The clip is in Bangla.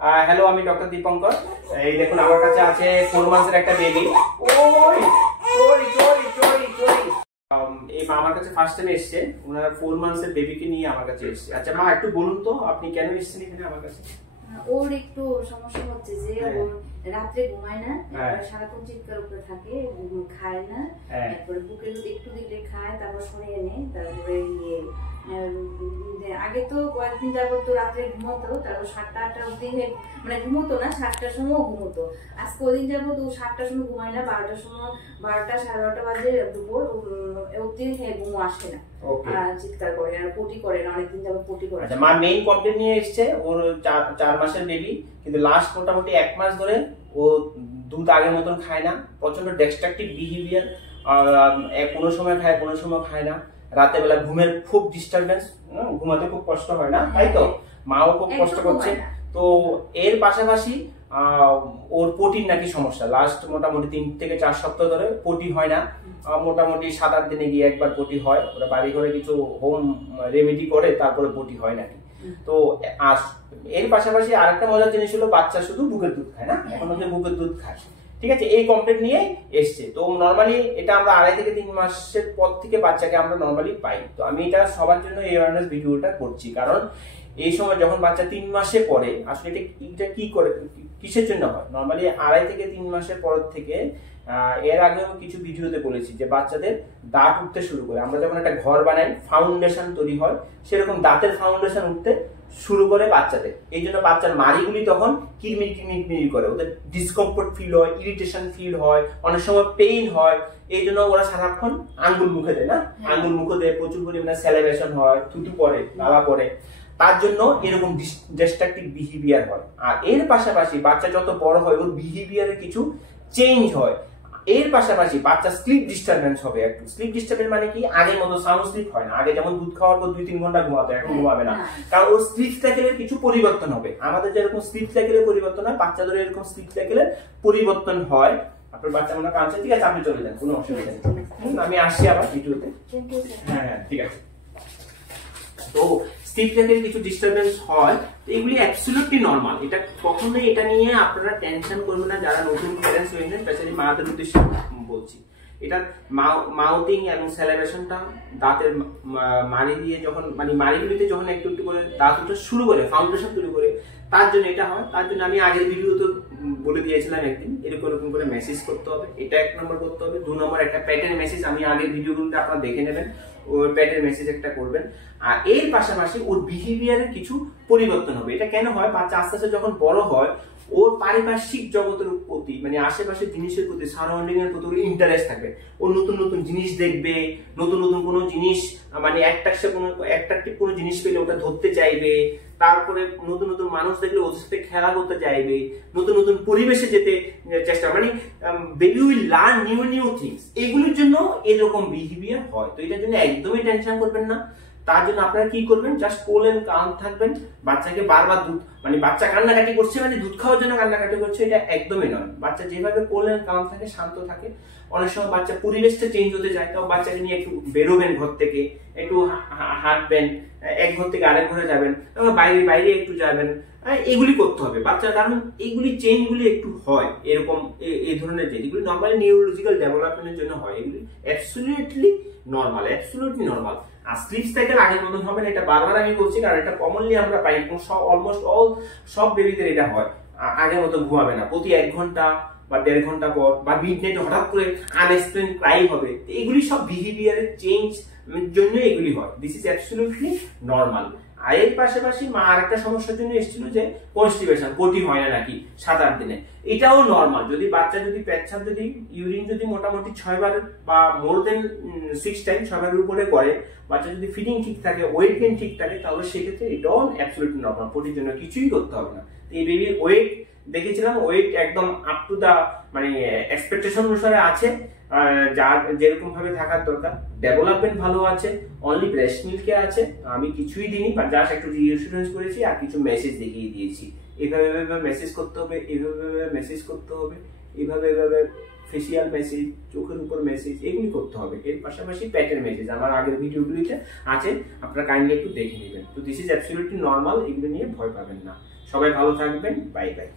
হ্যালো, আমি ডক্টর দীপঙ্কর। এই দেখুন আমার কাছে আছে 4 মাসের একটা বেবি। ওই চোরি চোরি চোরি চোরি। এই মা আমার কাছে ফার্স্ট টাইম এসেছে, ওনার 4 মাসের বেবিকে নিয়ে আমার কাছে এসেছে। আচ্ছা মা, একটু বলুন তো আপনি কেন এসেছেন এখানে আমার কাছে? ওর একটু সমস্যা হচ্ছে যে রাত্রে ঘুমায় না, সারাক্ষণ চিৎকার উপরে থাকে, খায় না, তারপরে বুকে একটু দিলে খায়, তারপর সরিয়ে নেয়, তারপরে আগে তো কয়েকদিন যাবত তো রাত্রে ঘুমতো, তারপর 7টা-8টা অব্দি মানে ঘুমতো না, 7টার সময় ঘুমতো। আজকে ওদিন যাবো তো 7টার সময় ঘুমায় না, 12টার সময়, 12টা সাড়ে 12টা বাজে দুপুর অব্দি ঘুম আসে না, চিৎকার করে আর পটি করে না, অনেকদিন যাবো পটি করে। আচ্ছা মা, মেইন কমপ্লেইন নিয়ে এসেছে ওর 4 মাসের বেবি, কিন্তু লাস্ট মোটামুটি 1 মাস ধরে ও দুধ আগের মতন খায় না, প্রচন্ড ডিস্ট্রাকটিভ বিহেভিয়ার, কোনো সময় খায় কোনো সময় খায় না, রাতে বেলা ঘুমের খুব ডিস্টারবেন্স, ঘুমাতে খুব কষ্ট হয় না, তাই তো? মাও খুব কষ্ট করছে। তো এর পাশাপাশি ওর পটির নাকি সমস্যা, লাস্ট মোটামুটি 3 থেকে 4 সপ্তাহ ধরে পটি হয় না, মোটামুটি 7-8 দিনে গিয়ে একবার পটি হয়। ওরা বাড়ি ঘরে কিছু হোম রেমেডি করে তারপরে পটি হয় নাকি। তো এর পাশাপাশি আরেকটা মজার জিনিস হলো, বাচ্চা শুধু বুকের দুধ খায় না, এখন ওকে বুকের দুধ খায়, ঠিক আছে? এই কমপ্লেন নিয়ে এসছে। তো নর্মালি এটা আমরা 2.5 থেকে 3 মাসের পর থেকে বাচ্চাকে আমরা নর্মালি পাই। তো আমি এটা সবার জন্য এই অ্যাওয়ারনেস ভিডিওটা করছি, কারণ এই সময় যখন বাচ্চা 3 মাসে পরে, আসলে এটা কি করে, কিসের জন্য হয়? নর্মালি 2.5 থেকে 3 মাসের পর থেকে, এর আগেও কিছু ভিডিওতে বলেছি যে বাচ্চাদের দাঁত উঠতে শুরু করে, আমরা যখন একটা ঘর বানাই ফাউন্ডেশন তৈরি হয়, সেরকম দাঁতের ফাউন্ডেশন উঠতে শুরু করে বাচ্চাদের। এই জন্য বাচ্চার মাড়িগুলি তখন কিরমির কিরমির কিরমির করে, ওদের ডিসকমফোর্ট ফিল হয়, ইরিটেশন ফিল হয়, অনেক সময় পেইন হয়। এই জন্য ওরা সারাক্ষণ আঙ্গুল মুখে দেয় না, আঙ্গুল মুখে দেয়, প্রচুর পরিমাণে স্যালিভেশন হয়, থুতু পড়ে, লালা পড়ে, তার জন্য এরকম ডিস্ট্রাকটিভ বিহেভিয়ার হয়। আর এর পাশাপাশি বাচ্চা যত বড় হয় ওর বিহেভিয়ারে কিছু চেঞ্জ হয়। এর পাশাপাশি বাচ্চা স্লিপ ডিস্টারবেন্স হবে একটু। স্লিপ ডিস্টারবেন্স মানে কি, আগের মতো সাউন্ড স্লিপ হয় না। আগে যেমন দুধ খাওয়ার পর 2-3 ঘন্টা ঘুমাতো, এখন ঘুমাবে না, কারণ ওর স্লিপ সাইকেলের কিছু পরিবর্তন হবে। আমাদের যেরকম স্লিপ সাইকেলের পরিবর্তন হয়, বাচ্চাদের এরকম স্লিপ সাইকেলের পরিবর্তন হয়। আপনার বাচ্চা মনে কাঁদছে, ঠিক আছে আপনি চলে যান, কোনো অসুবিধা নেই, আমি আসছি আবার ভিডিওতে। হ্যাঁ ঠিক আছে। তো স্লিপ সাইকেলে কিছু ডিস্টারবেন্স হয়, এগুলি অ্যাবসলিউটলি নরমাল। এটা কখনোই এটা নিয়ে আপনারা টেনশন করবেন না, যারা নতুন প্যারেন্টস হয়েছেন, স্পেশালি মাদের উদ্দেশ্যে বলছি। এটা মাউথিং এবং স্যালিভেশনটা দাঁতের মাড়ি দিয়ে যখন, মানে মাড়িগুলিতে যখন একটু একটু করে দাঁত উঠতে শুরু করে, ফাউন্ডেশন তৈরি করে, তার জন্য এটা হয়। তার জন্য আমি আগের ভিডিওতে বলে দিয়েছিলাম একদিন, এরকম করে মেসেজ করতে হবে, এটা 1 নম্বর করতে হবে। 2 নম্বর একটা প্যাটার্ন মেসেজ, আমি আগের ভিডিওগুলোতে আপনারা দেখে নেবেন, ওর প্যাটার্ন মেসেজ একটা করবেন। আর এর পাশাপাশি ওর বিহেভিয়ারের কিছু পরিবর্তন হবে। এটা কেন হয়? বাচ্চা আস্তে আস্তে যখন বড় হয়, ওর পারিপার্শ্বিক জগতের প্রতি, মানে আশেপাশের জিনিসের প্রতি, সারাউন্ডিং এর প্রতি ইন্টারেস্ট থাকবে। ও নতুন নতুন জিনিস দেখবে, নতুন নতুন কোনো জিনিস, মানে অ্যাট্রাকটিভ কোনো জিনিস পেলে ওটা ধরতে চাইবে, তারপরে নতুন নতুন মানুষ দেখলে ওদের সাথে খেলা করতে চাইবে, নতুন নতুন পরিবেশে যেতে চেষ্টা, মানে baby will learn new things. এগুলোর জন্য এরকম বিহেভিয়ার হয়। তো এটার জন্য একদমই টেনশন করবেন না। তার জন্য আপনারা কি করবেন, জাস্ট কোল এন্ড কাম থাকবেন। বাচ্চাকে বারবার দুধ, মানে বাচ্চা কান্নাকাটি করছে মানে দুধ খাওয়ার জন্য কান্নাকাটি করছে, এটা একদমই নয়। বাচ্চা যেভাবে কোল এন্ড কাম থাকে, শান্ত থাকে, অনেক সময় বাচ্চা পরিবেশটা চেঞ্জ হতে যায়, তাও বাচ্চাকে নিয়ে একটু বেরোবেন ঘর থেকে, একটু হাঁটবেন, এক ঘর থেকে আরেক ঘরে যাবেন, বাইরে বাইরে একটু যাবেন, এগুলি করতে হবে বাচ্চার। কারণ এইগুলি চেঞ্জগুলি একটু হয়, এরকম এই ধরনের চেঞ্জ, এগুলি নর্মালি নিউরোলজিক্যাল ডেভেলপমেন্টের জন্য হয়, এগুলি অ্যাবসলিউটলি নর্মাল, অ্যাবসলিউটলি নর্মাল। আর স্লিপ সাইকেল আগের মতন হবে না, এটা বারবার আমি বলছি, কারণ এটা কমনলি আমরা পাই, অলমোস্ট সব বেবিদের এটা হয়। আগের মতো ঘুমাবে না, প্রতি 1 ঘন্টা বা 1.5 ঘন্টা পর, বা মিডনাইটে হঠাৎ করে আনএক্সপ্লেইন ক্রাই হবে। এগুলি সব বিহেভিয়ারের চেঞ্জ জন্য এগুলি হয়। This is absolutely normal. আর এর পাশাপাশি মা আরেকটা সমস্যার জন্য এসেছিল যে কনস্টিপেশন, পটি হয় না নাকি 7-8 দিনে, এটাও নর্মাল। যদি বাচ্চা যদি পেচ্ছাপ, যদি ইউরিন যদি মোটামুটি 6 বার বা মোর দেন 6 টাইম, 6 বারের উপরে করে, বাচ্চা যদি ফিডিং ঠিক থাকে, ওয়েট গেইন ঠিক থাকে, তাহলে সেক্ষেত্রে এটাও অ্যাবসলিউটলি নর্মাল। পটির জন্য কিছুই করতে হবে না। এই বেবির ওয়েট দেখেছিলাম, ওয়েট একদম আপ টু দা, মানে এক্সপেকটেশন অনুসারে আছে, যার যেরকম ভাবে থাকার দরকার। ডেভেলপমেন্ট ভালো আছে, অনলি ব্রেস্ট মিল্কে আছে, আমি কিছুই দিইনি, বা জাস্ট একটু রিঅ্যাসুরেন্স করেছি আর কিছু মেসেজ দেখিয়ে দিয়েছি। এইভাবে মেসেজ করতে হবে, এইভাবে মেসেজ করতে হবে, এইভাবে ফেসিয়াল মেসেজ, চোখের উপর মেসেজ, এগুলি করতে হবে। এর পাশাপাশি পেটের মেসেজ আমার আগের ভিডিওগুলিতে আছে, আপনারা কাইন্ডলি একটু দেখে নেবেন। তো দিস ইজ অ্যাবসলিউটলি নর্মাল, এগুলো নিয়ে ভয় পাবেন না। সবাই ভালো থাকবেন, বাই বাই।